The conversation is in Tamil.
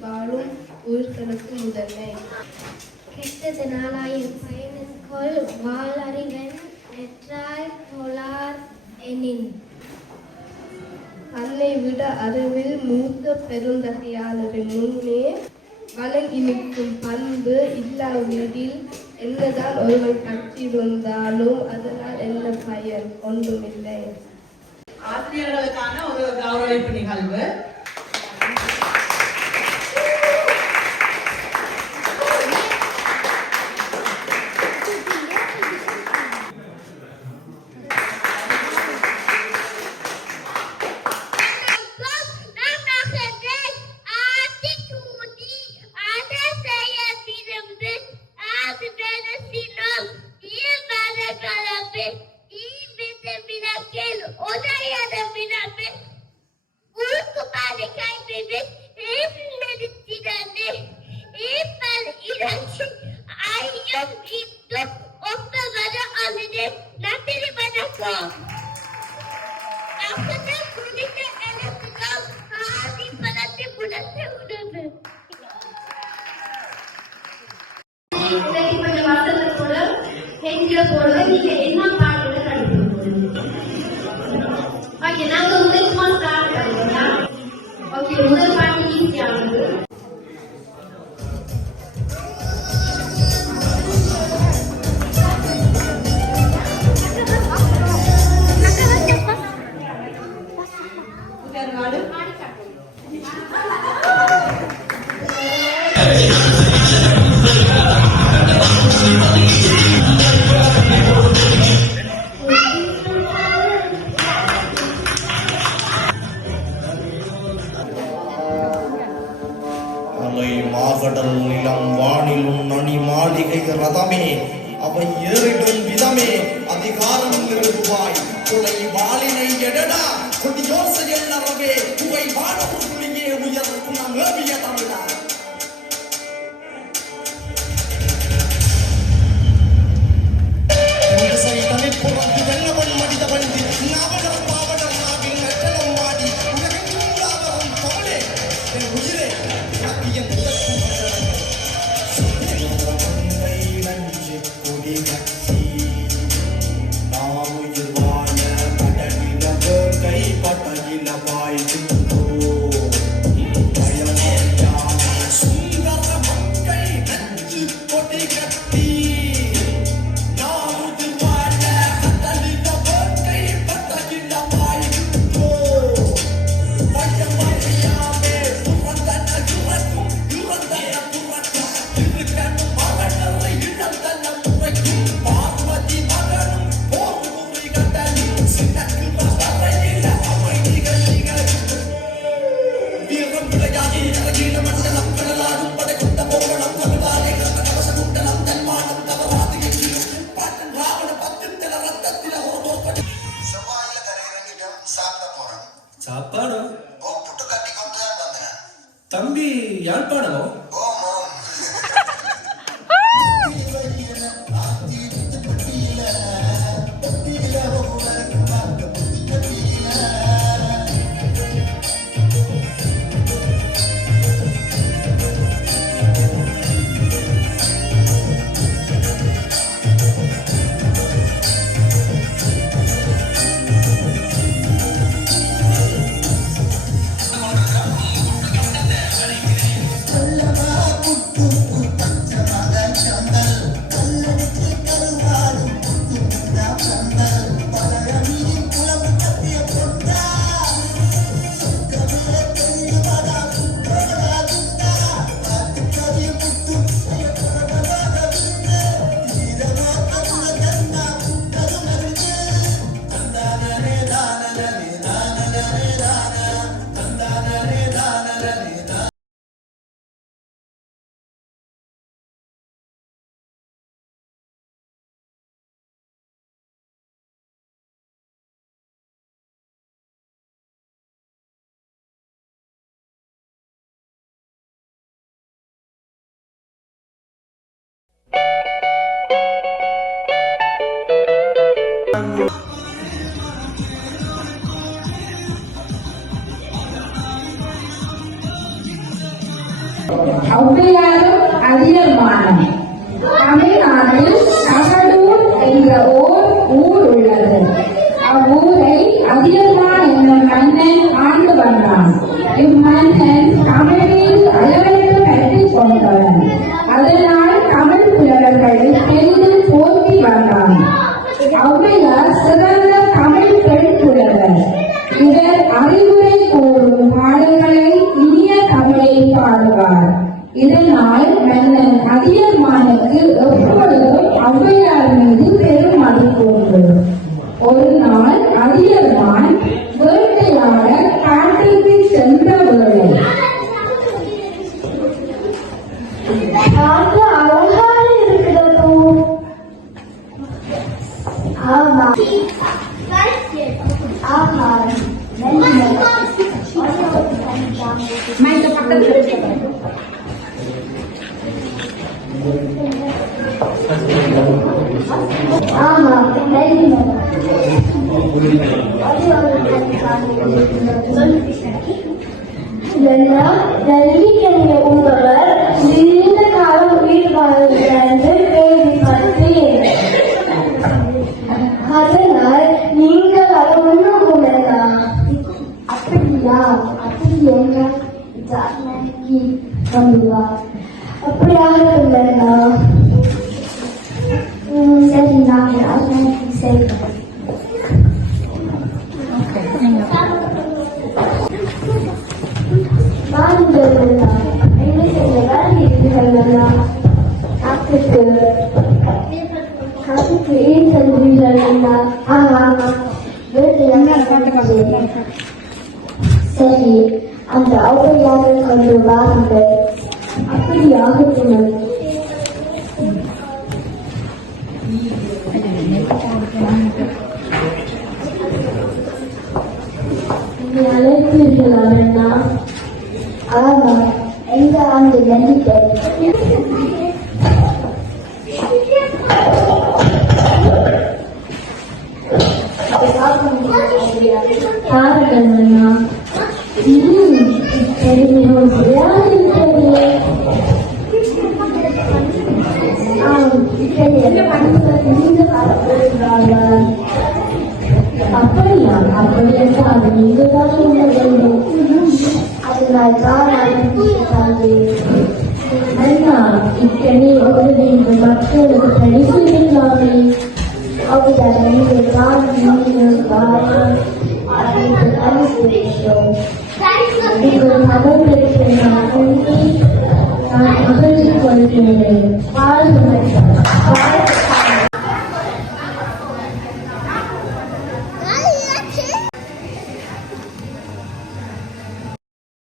வாழும் உயிர்களுக்கு முதன்மை. கெட்டது நாளாயின் பயனுக்குள் வாழறிவன் நெற்றாய் போலார் எனின். தன்னை விட அறிவில் மூத்த பெருந்தகையாளரை முன்னே வணங்கி நிற்கும் பண்பு இல்லாவிடில் என்னதான் ஒருவன் கற்றிருந்தாலும் அதனால் என்ன பயன்? ஒன்றுமில்லை. ஆசிரியர்களுக்கான ஒரு கௌரவிப்பு நிகழ்வு. ரெடி பண்ண வசனத்துல எங்களை போல நீங்க என்ன பாட்டுல கண்டுபிடிக்கணும் ஓகே நாங்க முதல் மாஸ் ஸ்டார்ட் பண்ணுவோம் ஓகே முதல் பாட்டு ஈஸியா வந்து கொள்வாய் கொலை வாளினை எடடா. கொடியோசையல் அறவே. புகை வாழ தம்பி யாழ்ப்பாணமோ? How can I? தமிழில் பாடுவார் இதனால் மன்னன் அதியமானுக்கு எப்பொழுதும் ஔவையார் மீது பெரும் மதிப்பு உண்டு. ஒரு நாள் அதியமான் வேட்டையாட காட்டிற்கு சென்ற வேளை பார்க்க அழகாக இருக்கிறதோ ஆமா ஆமா ஆமா நெல்லிக்கனியை உண்பவர் என்ன செய்ய வருகிறீர்கள் அண்ணா? காட்டுக்கு காட்டுக்கு ஏன் செல்வீர்கள் yang. அப்படியா அப்படி என்றால் நீங்க தான் சொல்ல வேண்டும் அதனால் தான் அண்ணா இத்தனை ஒரு நீங்கள் மக்களுக்கு படிக்கிறீர்களாமே அவையார் நீங்கள் தான் நீங்கள்